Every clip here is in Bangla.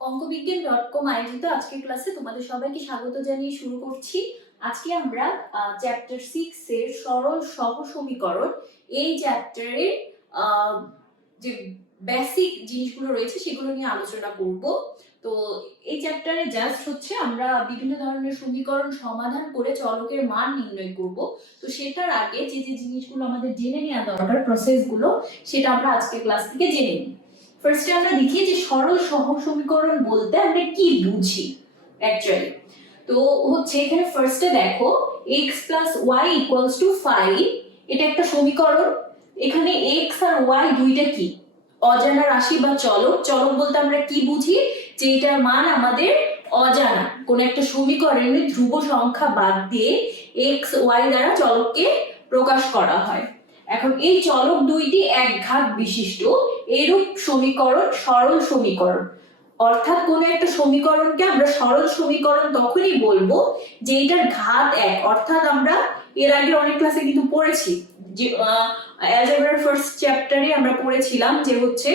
অঙ্কবিজ্ঞান.com আয়োজিত আজকের ক্লাসে তোমাদের সবাইকে স্বাগত জানিয়ে শুরু করছি। আজকে আমরা চ্যাপ্টার 6 এর সরল সহ সমীকরণ এই চ্যাপ্টারের যে বেসিক জিনিসগুলো রয়েছে সেগুলো নিয়ে আলোচনা করব। তো এই চ্যাপ্টারে জাস্ট হচ্ছে আমরা বিভিন্ন ধরনের সমীকরণ সমাধান করে চলকের মান নির্ণয় করব। তো সেটার আগে যে যে জিনিসগুলো আমাদের জেনে নেওয়া দরকার, প্রসেসগুলো, সেটা আমরা আজকের ক্লাস থেকে জেনে নিই। ফার্স্টে আমরা দেখি যে সরল সহ সমীকরণ বলতে আমরা কি বুঝি অ্যাকচুয়ালি। তো হচ্ছে এখানে ফার্স্টে দেখো x + y = 5, এটা একটা সমীকরণ। এখানে x আর y দুইটা কি অজানা রাশি বা চলক। চলক বলতে আমরা কি বুঝি, যে এটার মান আমাদের অজানা। কোন একটা সমীকরণে ধ্রুব সংখ্যা বাদ দিয়ে x y দ্বারা চলককে প্রকাশ করা হয়। এখন এই চলক দুইটি একঘাত বিশিষ্ট, এরূপ সমীকরণ সরল সমীকরণ। অর্থাৎ কোন একটা সমীকরণকে আমরা সরল সমীকরণ তখনই বলবো যে এটার ঘাত এক। অর্থাৎ আমরা এর আগে অনেক ক্লাসে কিন্তু পড়েছি, যে অ্যালজেব্রার ফার্স্ট চ্যাপ্টারে আমরা পড়েছিলাম যে হচ্ছে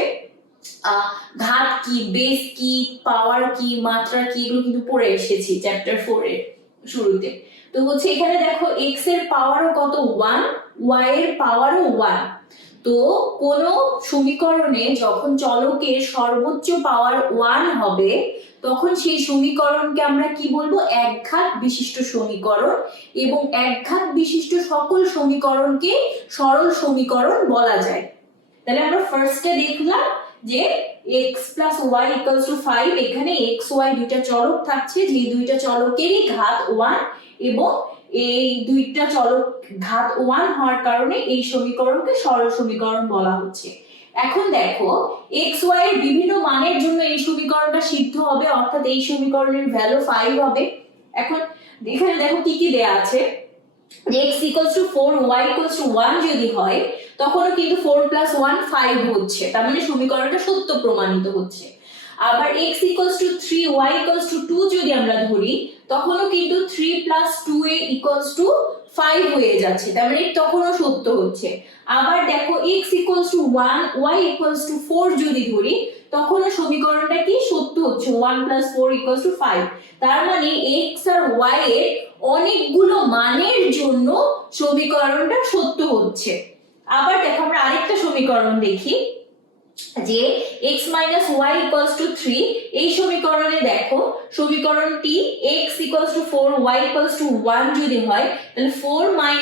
ঘাত কি, বেস কি, পাওয়ার কি, মাত্রা কি, এগুলো কিন্তু পড়ে এসেছি চ্যাপ্টার 4 এর শুরুতে। তো হচ্ছে এখানে দেখো x এর পাওয়ারও কত 1, y এর পাওয়ারও 1। তো কোন সমীকরণে যখন চলকের সর্বোচ্চ পাওয়ার 1 হবে তখন সেই সমীকরণকে আমরা কি বলবো, একঘাত বিশিষ্ট সমীকরণ। এবং একঘাত বিশিষ্ট সকল সমীকরণকে সরল সমীকরণ বলা যায়। তাহলে আমরা ফার্স্টে দেখলাম যে x + y = 5, এখানে x y দুইটা চলক থাকছে, যে দুইটা চলকেরই ঘাত 1 এবং এই দুইটা চলক ঘাত 1 হওয়ার কারণে এই সমীকরণকে সরল সমীকরণ বলা হচ্ছে। এখন দেখো x y এর বিভিন্ন মানের জন্য এই সমীকরণটা সিদ্ধ হবে, অর্থাৎ এই সমীকরণের ভ্যালু 5 হবে। এখন এখানে দেখো কি কি দেয়া আছে, যে x = 4 y = 1 যদি হয় তখনও কিন্তু 4 + 1 5 হচ্ছে, তার মানে সমীকরণটা সত্য প্রমাণিত হচ্ছে। আবার x = 3 y = 2 যদি আমরা ধরি তখনও কিন্তু 3 + 2a = 5 হয়ে যাচ্ছে, তার মানে তখনও সত্য হচ্ছে। আবার দেখো x = 1 y = 4 যদি ধরি তখনও সমীকরণটা কি সত্য হচ্ছে, 1 + 4 = 5। তার মানে x আর y এর অনেকগুলো মানের জন্য সমীকরণটা সত্য হচ্ছে। আবার দেখো আমরা আরেকটা সমীকরণ দেখি, যে x - y = 3। এই সমীকরণে দেখো সমীকরণটি x = 4 y = 1 যদি হয় তাহলে 4 - 1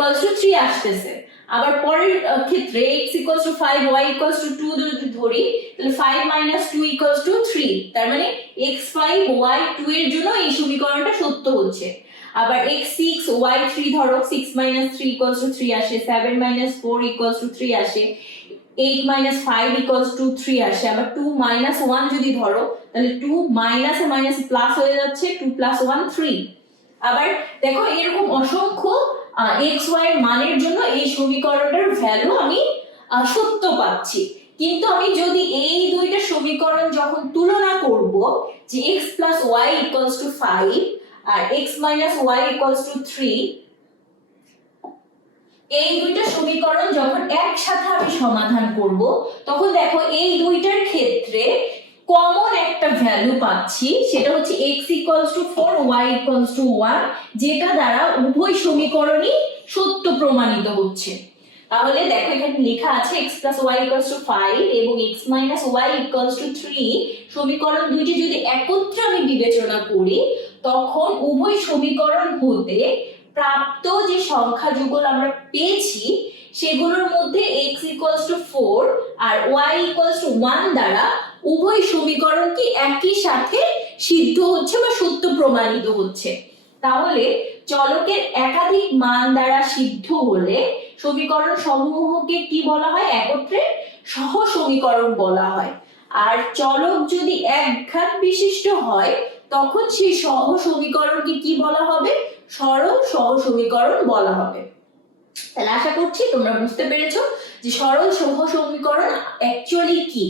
= 3 আসতেছে। আবার পরের ক্ষেত্রে x = 5 y = 2 যদি ধরি তাহলে 5 - 2 = 3, তার মানে x 5 y 2 এর জন্য এই সমীকরণটা সত্য হচ্ছে। আবার x 6 y 3 ধরো, 6 - 3 = 3 আসে, 7 - 4 = 3 আসে, 8 - 5 = 3 আসে। আবার 2 - 1 যদি ধরো তাহলে 2 মাইনাস এ মাইনাস প্লাস হয়ে যাচ্ছে, 2 + 1 3। আবার দেখো এরকম অসংখ্য x y এর মানের জন্য এই সমীকরণটার ভ্যালু আমি সত্য পাচ্ছি। কিন্তু আমি যদি এই দুইটা সমীকরণ যখন তুলনা করব, যে x + y = 5 আর x - y = 3, এই দুইটা সমীকরণ যখন একসাথে আমি সমাধান করব তখন দেখো এই দুইটার ক্ষেত্রে কমন একটা ভ্যালু পাচ্ছি, সেটা হচ্ছে x = 4 y = 1, যেটা দ্বারা উভয় সমীকরণই সত্য প্রমাণিত হচ্ছে। তাহলে দেখো এখানে লেখা আছে x + y = 5 এবং x - y = 3 সমীকরণ দুইটি যদি একত্রে আমি বিবেচনা করি তখন উভয় সমীকরণ হতে প্রাপ্ত যে সংখ্যা যুগল আমরা পেয়েছি সেগুলোর মধ্যে x = 4 আর y = 1 দ্বারা উভয় সমীকরণ কি একই সাথে সিদ্ধ হচ্ছে বা সত্য প্রমাণিত হচ্ছে। তাহলে চলকের একাধিক মান দ্বারা সিদ্ধ হলে সমীকরণ সমূহকে কি বলা হয়, একত্রে সহ সমীকরণ বলা হয়। আর চলক যদি একঘাত বিশিষ্ট হয় তখন সেই সহ সমীকরণকে কি বলা হবে, সরল সহ সমীকরণ বলা হবে। তাহলে আশা করছি তোমরা বুঝতে পেরেছো যে সরল সহ সমীকরণ অ্যাকচুয়ালি কি।